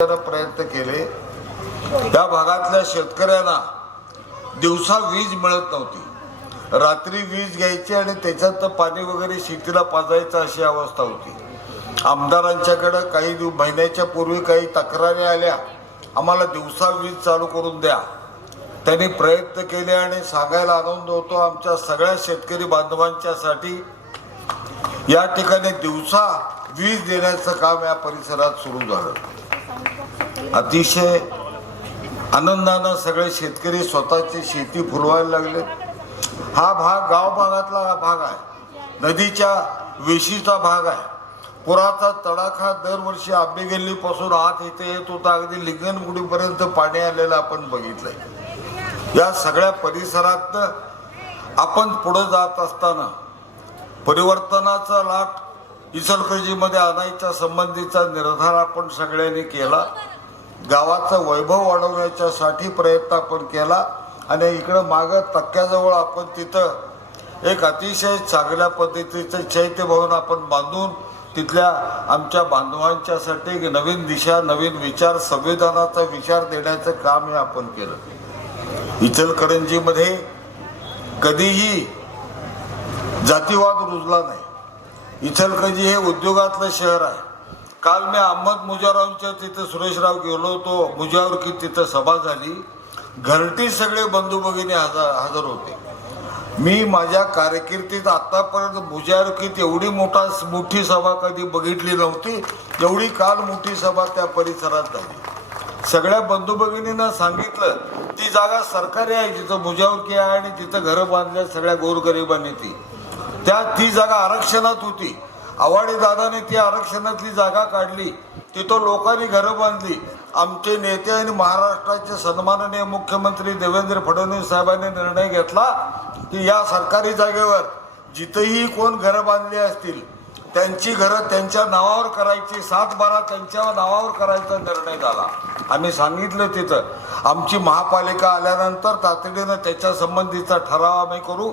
प्रयत्न केले। त्या भागातल्या शेतकऱ्यांना दिवसा वीज मिळत नव्हती, रात्री वीज घ्यायची आणि त्याच्यात पाणी वगैरे शेतीला पाजायचं अशी अवस्था होती। आमदारांच्याकडे काही महिन्याच्या पूर्वी काही तक्रारी आल्या, आम्हाला दिवसा वीज चालू करून द्या। त्यांनी प्रयत्न केले आणि सांगायला आनंद होतो आमच्या सगळ्या शेतकरी बांधवांच्यासाठी या ठिकाणी दिवसा वीज देण्याचं काम या परिसरात सुरू झालं। अतिशय आनंदानं सगळे शेतकरी स्वतःची शेती फुलवायला लागले। हा भाग गाव भागातला भाग आहे, नदीच्या वेशीचा भाग आहे। पुराचा तडाखा दरवर्षी आंबे गल्लीपासून आत इथे येत होता, अगदी लिंगणगुडीपर्यंत पाणी आलेलं आपण बघितलंय। या सगळ्या परिसरात आपण पुढे जात असताना परिवर्तनाचा लाट इचलकरंजीमध्ये आणायच्या संबंधीचा निर्धार आपण सगळ्यांनी केला। गावाचं वैभव वाढवण्याच्यासाठी प्रयत्न आपण केला आणि इकडं मागं तक्क्याजवळ आपण तिथं एक अतिशय चांगल्या पद्धतीचं चैत्य भवन आपण बांधून तिथल्या आमच्या बांधवांच्यासाठी एक नवीन दिशा, नवीन विचार, संविधानाचा विचार देण्याचं काम हे आपण केलं। इचलकरंजीमध्ये कधीही जातीवाद रुजला नाही। इचलकरंजी हे उद्योगातलं शहर आहे। काल मी अहमद मुजावरांच्या तिथे सुरेशराव गेलो होतो, मुजावर तिथं सभा झाली, घरटी सगळे बंधू भगिनी हजर होते। मी माझ्या कारकिर्दीत आतापर्यंत मुजावकीत एवढी मोठी सभा कधी बघितली नव्हती, एवढी काल मोठी सभा त्या परिसरात झाली। सगळ्या बंधू भगिनींना सांगितलं ती जागा सरकारी आहे, जिथं मुजावकी आहे आणि तिथं घरं बांधल्या सगळ्या गोरगरिबांनी ती जागा आरक्षणात होती। आवाडे दादाने ती आरक्षणातली जागा काढली, तिथं लोकांनी घरं बांधली। आमचे नेते आणि महाराष्ट्राचे सन्माननीय मुख्यमंत्री देवेंद्र फडणवीस साहेबांनी निर्णय घेतला की या सरकारी जागेवर जिथेही कोण घरं बांधली असतील त्यांची घरं त्यांच्या नावावर करायची, 7/12 त्यांच्या नावावर करायचा निर्णय झाला। आम्ही सांगितलं तिथं आमची महापालिका आल्यानंतर तातडीनं त्याच्या संबंधीचा ठराव आम्ही करू,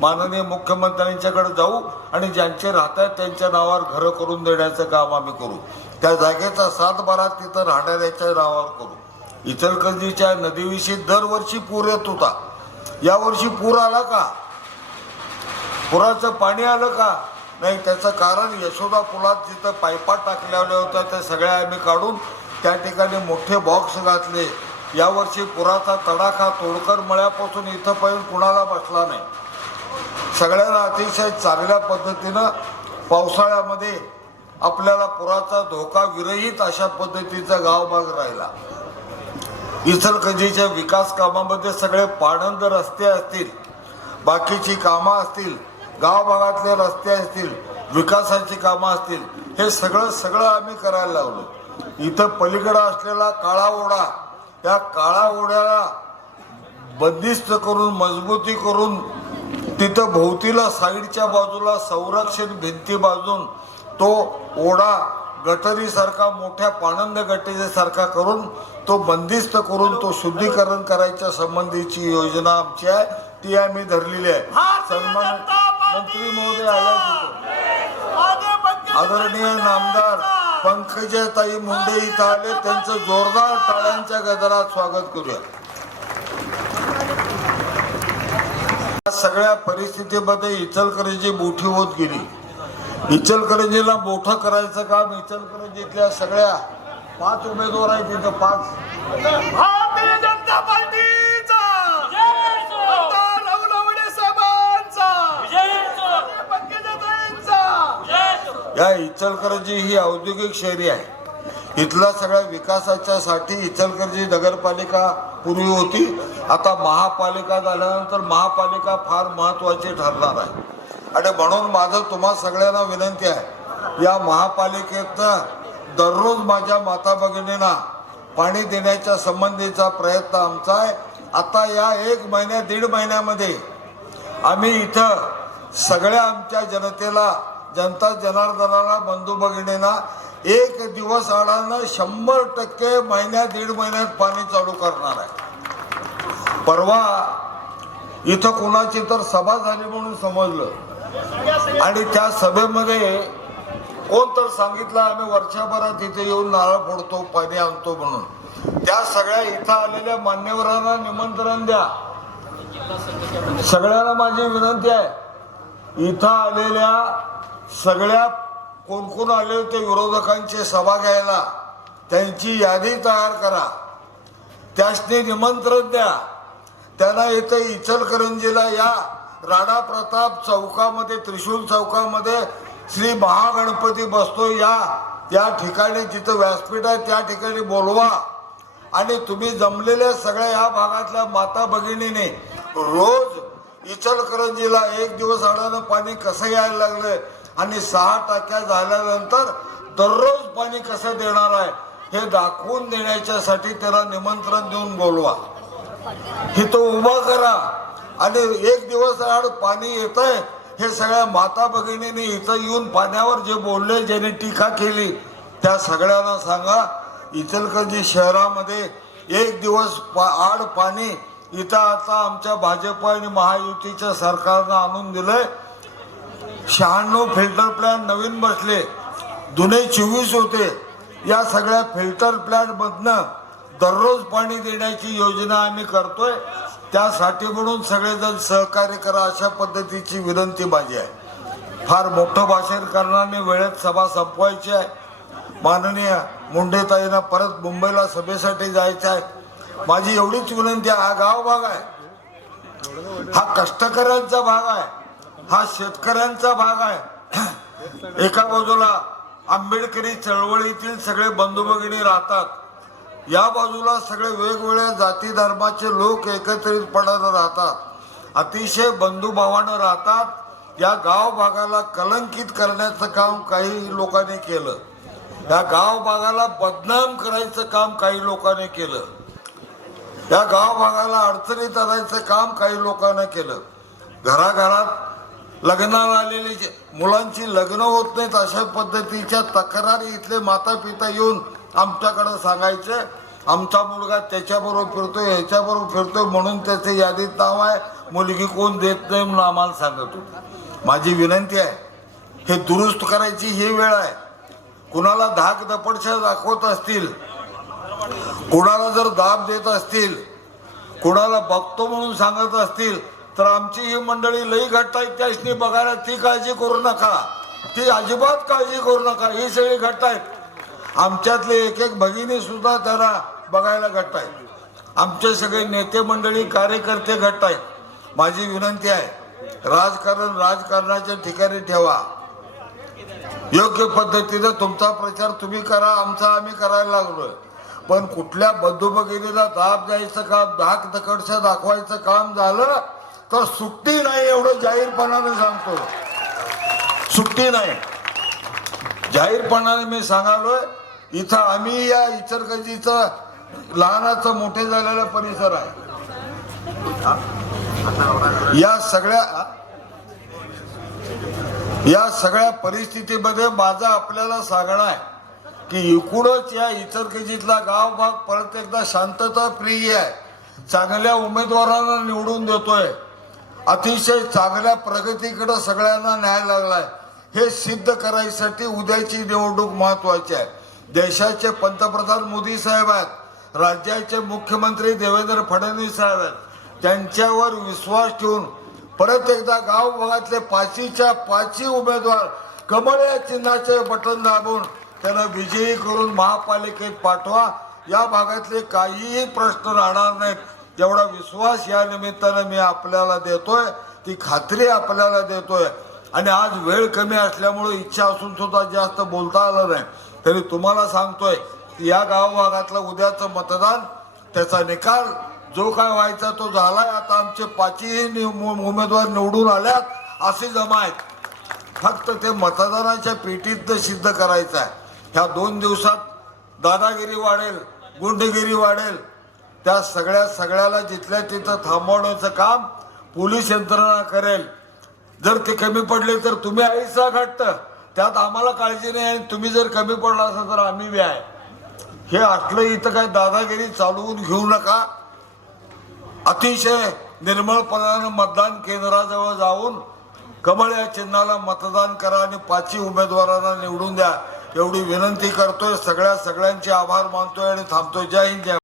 माननीय मुख्यमंत्र्यांच्याकडे जाऊ आणि ज्यांचे राहतात त्यांच्या नावावर घरं करून देण्याचं काम आम्ही करू। त्या जागेचा 7/12 तिथं राहणाऱ्याच्या नावावर करू। इचलकरंजीच्या नदीविषयी दरवर्षी पूर येत होता, यावर्षी पूर आला का? पुराचं पाणी आलं का? नाही। त्याचं कारण यशोदा पुलात जिथं पाईपा टाकलेल्या होत्या त्या सगळ्या आम्ही काढून त्या ठिकाणी मोठे बॉक्स घातले। यावर्षी पुराचा तडाखा तोडकर मळ्यापासून इथंपर्यंत कुणाला बसला नाही। सगळ्यांना अतिशय चांगल्या पद्धतीनं पावसाळ्यामध्ये आपल्याला पुराचा धोका विरहित अशा पद्धतीचा गावभाग राहिला। इचलकरंजीच्या विकास कामामध्ये सगळे पाणंद रस्ते असतील, बाकीची कामं असतील, गाव भागातले रस्ते असतील, विकासाची कामं असतील, हे सगळं आम्ही करायला लावलं। इथं पलीकडे असलेला काळा ओढा, या काळा ओढ्याला बंदिस्त करून मजबूती करून तिथं भोवतीला साईडच्या बाजूला संरक्षण भिंती बांधून तो ओढा गटरीसारखा मोठ्या पाणंद गटरीसारखा करून तो बंदिस्त करून तो शुद्धीकरण करायच्या संबंधीची योजना आमची आहे, ती आम्ही धरलेली आहे। सन्मान मंत्री महोदय आल्या तिथं, आदरणीय नामदार पंकजाताई मुंडे इथं आले, त्यांचं जोरदार टाळ्यांच्या गजरात स्वागत करूया। सगळ्या परिस्थितीमध्ये इचलकरंजी मोठी होत गेली। इचलकरंजीला मोठं करायचं काम इचलकरंजीतल्या सगळ्या 5 उमेदवार आहेत तिथं 5 भारतीय जनता पार्टीचा या इचलकरंजी ही औद्योगिक शहरी आहे। इथला सगळ्या विकासाच्या साठी इचलकरंजी नगरपालिका पूर्वी होती, आता महापालिका झाल्यानंतर महापालिका फार महत्वाची ठरणार आहे। आणि म्हणून माझं तुम्हा सगळ्यांना विनंती आहे, या महापालिकेतनं दररोज माझ्या माता भगिनींना पाणी देण्याच्या संबंधीचा प्रयत्न आमचा आहे। आता या 1 महिन्या 1.5 महिन्यामध्ये आम्ही इथं सगळ्या आमच्या जनतेला, जनता जनार्दनाला, बंधू भगिनींना 1 दिवस आडानं 100% महिन्यात 1.5 महिन्यात पाणी चालू करणार आहे। परवा इथं कोणाची तर सभा झाली म्हणून समजलं आणि त्या सभेमध्ये कोण तर सांगितलं आम्ही वर्षभरात इथे येऊन नारळ फोडतो, पाणी आणतो म्हणून. त्या सगळ्या इथं आलेल्या मान्यवरांना निमंत्रण द्या. सगळ्यांना माझी विनंती आहे, इथं आलेल्या सगळ्या कोण कोण आले होते विरोधकांची सभा घ्यायला त्यांची यादी तयार करा, त्यासनी निमंत्रण द्या. त्यांना इथे इचलकरंजीला या राणा प्रताप चौकामध्ये, त्रिशूल चौकामध्ये श्री महागणपती बसतो या ठिकाणी जिथं व्यासपीठ आहे त्या ठिकाणी बोलवा. आणि तुम्ही जमलेल्या सगळ्या या भागातल्या माता भगिनीने रोज इचलकरंजीला एक दिवस आडानं पाणी कसं यायला लागलं आणि 6 टाक्या झाल्यानंतर दररोज पाणी कसं देणार आहे हे दाखवून देण्याच्यासाठी त्याला निमंत्रण देऊन बोलवा. इथं उभा करा आणि एक दिवस आड पाणी येतंय हे सगळ्या माता भगिनीने इथं येऊन पाण्यावर जे बोलले, ज्याने टीका केली त्या सगळ्यांना सांगा, इचलकरंजी शहरामध्ये एक दिवस आड पाणी इथं आता आमच्या भाजप आणि महायुतीच्या सरकारनं आणून दिलंय. 96 फिल्टर प्लॅन नवीन बसले, जुने 24 होते. या सगळ्या फिल्टर प्लॅन मधनं दररोज पाणी देण्याची योजना आम्ही करतोय. त्यासाठी म्हणून सगळेजण सहकार्य करा अशा पद्धतीची विनंती माझी आहे. फार मोठं भाषण करण्याने वेळेत सभा संपवायची आहे. माननीय मुंडेताईंना परत मुंबईला सभेसाठी जायचं आहे. माझी एवढीच विनंती आहे, हा गाव भाग आहे, हा कष्टकऱ्यांचा भाग आहे, हा शेतकऱ्यांचा भाग आहे. एका बाजूला आंबेडकरी चळवळीतील सगळे बंधू भगिनी राहतात, या बाजूला सगळे वेगवेगळ्या जाती धर्माचे लोक एकत्रितपणानं राहतात, अतिशय बंधुभावानं राहतात. या गाव भागाला कलंकित करण्याचं काम काही लोकांनी केलं, या गाव भागाला बदनाम करायचं काम काही लोकांनी केलं, या गाव भागाला अडचणीत आणायचं काम काही लोकांना केलं. घराघरात लग्नाला आलेली मुलांची लग्न होत नाहीत अशा पद्धतीच्या तक्रारी इथले माता पिता येऊन आमच्याकडे सांगायचे, आमचा मुलगा त्याच्याबरोबर फिरतोय, ह्याच्याबरोबर फिरतोय म्हणून त्याचे यादीत नाव आहे, मुलगी कोण देत नाही म्हणून आम्हाला सांगत होते. माझी विनंती आहे, हे दुरुस्त करायची ही वेळ आहे. कुणाला धाक दपडशा दाखवत असतील, कुणाला जर दाब देत असतील, कुणाला बघतो म्हणून सांगत असतील तर आमची ही मंडळी लई घट्ट आहेत, त्यासनी बघायला ती काळजी करू नका, ती अजिबात काळजी करू नका. ही सगळी घट्ट आहेत. आमच्यातले एक एक भगिनी सुद्धा त्यांना बघायला घट्ट आहेत. आमचे सगळे नेते मंडळी कार्यकर्ते घट्ट आहेत. माझी विनंती आहे, राजकारण राजकारणाच्या ठिकाणी ठेवा. योग्य पद्धतीने तुमचा प्रचार तुम्ही करा, आमचा आम्ही करायला लागलोय. पण कुठल्या बंधू भगिनीला दाब द्यायचं काम, धाक दकडशा दाखवायचं काम झालं तर सुट्टी नाही, एवढं जाहीरपणाने सांगतो. सुट्टी नाही, जाहीरपणाने मी सांगालोय. इथं आम्ही या इचलकरंजीचं लहानाचं मोठे झालेला परिसर आहे. या सगळ्या परिस्थितीमध्ये माझं आपल्याला सांगणं आहे की एकूणच या इचलकरंजीतला गाव भाग परत एकदा शांतता प्रिय आहे. चांगल्या उमेदवारांना निवडून देतोय, अतिशय चांगल्या प्रगतीकडे सगळ्यांना न्याय लागलाय. हे सिद्ध करायसाठी उद्याची निवडणूक महत्वाची आहे. देशाचे पंतप्रधान मोदी साहेब आहेत, राज्याचे मुख्यमंत्री देवेंद्र फडणवीस साहेब आहेत. त्यांच्यावर विश्वास ठेवून परत एकदा गाव भागातले 5च्या 5 उमेदवार कमळ या चिन्हाचे बटन दाबून त्यांना विजयी करून महापालिकेत पाठवा. या भागातले काहीही प्रश्न राहणार नाहीत एवढा विश्वास या निमित्तानं मी आपल्याला देतोय, ती खात्री आपल्याला देतोय. आणि आज वेळ कमी असल्यामुळे इच्छा असून सुद्धा जास्त बोलता आलं नाही, तरी तुम्हाला सांगतोय की या गाव भागातलं उद्याचं मतदान, त्याचा निकाल जो काय व्हायचा तो झालाय. आता आमचे 5ही उमेदवार निवडून आल्यात, असे जमा आहेत. फक्त ते मतदानाच्या पेटीत सिद्ध करायचं आहे. ह्या 2 दिवसात दादागिरी वाढेल, गुंडगिरी वाढेल, त्या सगळ्याला जिथल्या तिथं थांबवण्याचं काम पोलीस यंत्रणा करेल. जर ते कमी पडले तर तुम्ही आईचा घट्ट, त्यात आम्हाला काळजी नाही. आणि तुम्ही जर कमी पडला असाल तर आम्ही बी आहे. हे असलं इथं काय दादागिरी चालवून घेऊ नका. अतिशय निर्मळपणानं मतदान केंद्राजवळ जाऊन कमळ या चिन्हाला मतदान करा आणि 5 उमेदवारांना निवडून द्या एवढी विनंती करतोय. सगळ्यांचे आभार मानतोय आणि थांबतोय. जय हिंद, जय